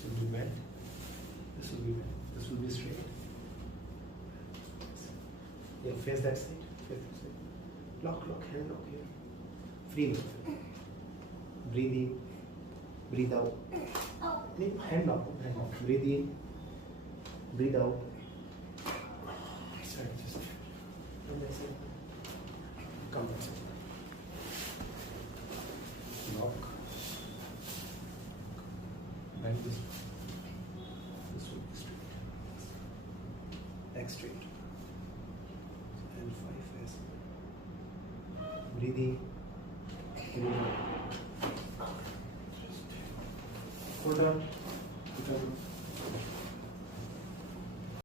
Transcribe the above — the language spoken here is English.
This will be bent. This will be bent. This will be straight. Yeah, face that side. Face that side. Lock, hand lock here. Free movement. Breathe in. Breathe out. Hand lock. Breathe in. Breathe out. This side, just come this side. Come this side. Lock. Bend this. This will be straight. Back straight. L5 face. Breathe in. Breathe out. Hold on.